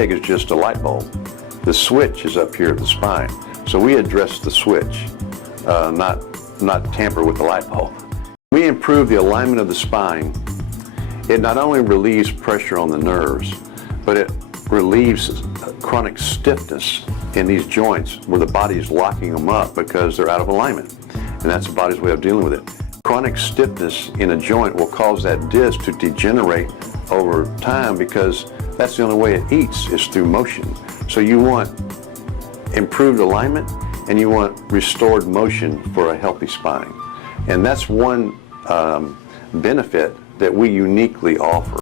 leg is just a light bulb. The switch is up here at the spine. So we address the switch, not tamper with the light bulb. We improve the alignment of the spine. It not only relieves pressure on the nerves, but it relieves chronic stiffness in these joints where the body is locking them up because they're out of alignment. And that's the body's way of dealing with it. Chronic stiffness in a joint will cause that disc to degenerate over time because that's the only way it eats is through motion. So you want improved alignment and you want restored motion for a healthy spine. And that's one benefit that we uniquely offer.